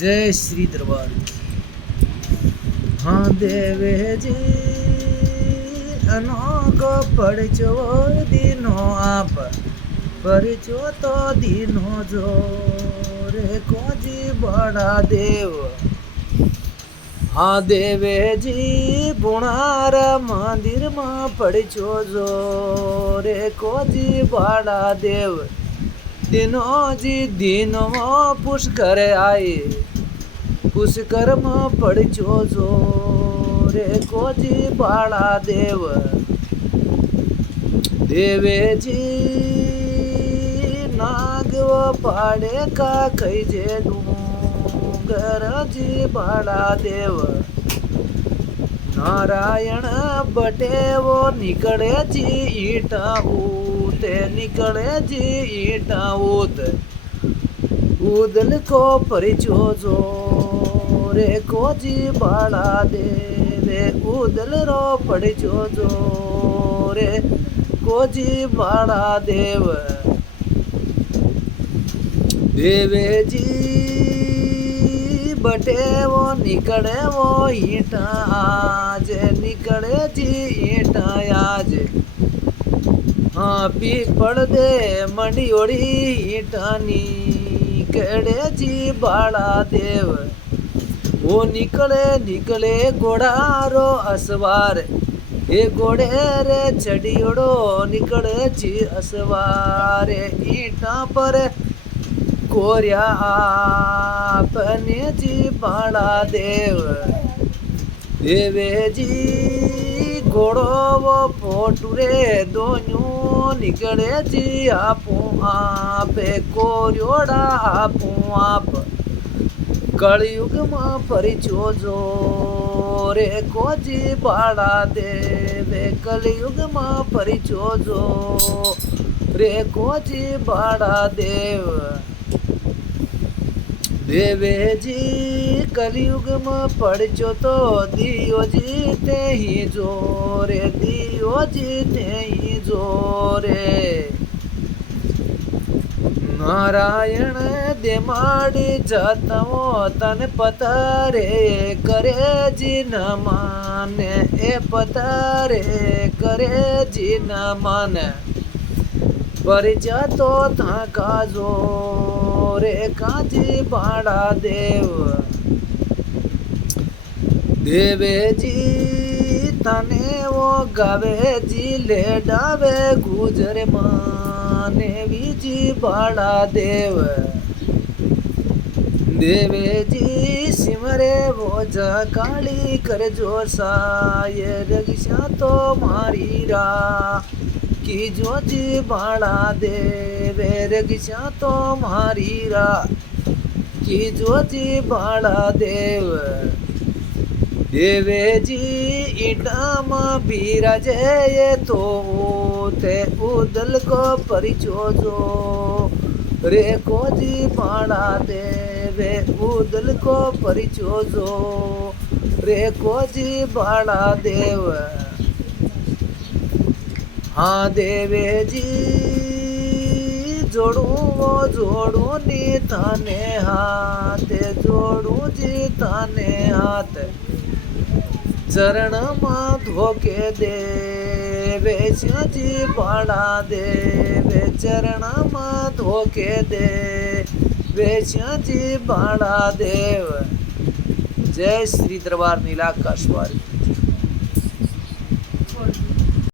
जय श्री दरबार की। हाँ देवे जी अनोखो पड़चो दीनो आप परिचो तो दीनो जो रे को जी बड़ा देव। हाँ देवे जी बुणार मंदिर में पड़चो जो रे को जी बड़ा देव। दिनो जी दिनो पुष्कर आए पुष्कर में पड़चो जो रे को जी बाड़ा देव। देवे जी नागव पाड़े का कैजे डूंगर जी बाड़ा देव। नारायण बटे वो निकले जी ईटा ऊते निकले जी ईटा ऊत उदल को परिचो जो रे को जी बाड़ा देवे। उदल रो परिचो जो रे को जी बाड़ा देव। देवे जी बटे वो निकले वो ईटा आज निकले जी ईटा आज। हाँ पीपड़ दे मंडियोड़ी ईटा निकले जी बाड़ा देव। वो निकले निकले घोड़ारो असवार ये घोड़े रे चढ़ियोड़ो निकले जी असवार। ईटा पर कोरिया आपने जी बाड़ा देव। देवे जी घोड़ो वो पोटुरे दोनों निकले जी आपू आप कोरियोड़ा आपू आप। कलयुग में परिचो जो रे को जी बाड़ा देवे। कलयुग में परिचो जो रे को जी बाड़ा देव। देवे जी कलयुग में पड़चो तो दियो जी ते ही जोरे दियो जी ते ही जोरे। नारायण देमाड़ी जातवो तन पतारे करे जी न माने ए पतारे करे जी न माने। परिचा तो था काजो रे काजी बाड़ा देव। देवे जी तने वो गावे जी ले डावे गुजर माने भी जी बाड़ा देव। देवे जी सिमरे वो जा काली कर जो साय रगिशा तो मारी रा की जो जी बाड़ा देवे। रगिशा तो मारी रा की जो जी बाड़ा देव। देवे जी ईटा में बिराजे ये तो ते उदल को परिचो जो रे को जी बाड़ा देवे। उदल को परिचो जो रे को जी बाड़ा देव। हाँ देवे जी जोड़ू वो जोड़ू नी थाने हाथ जोड़ू जी थाने हाथ। चरण में धोके देवे जी बाड़ा देवे। चरण में धोके देवे जी बाड़ा देव। जय श्री दरबार नीलाकाश वारी।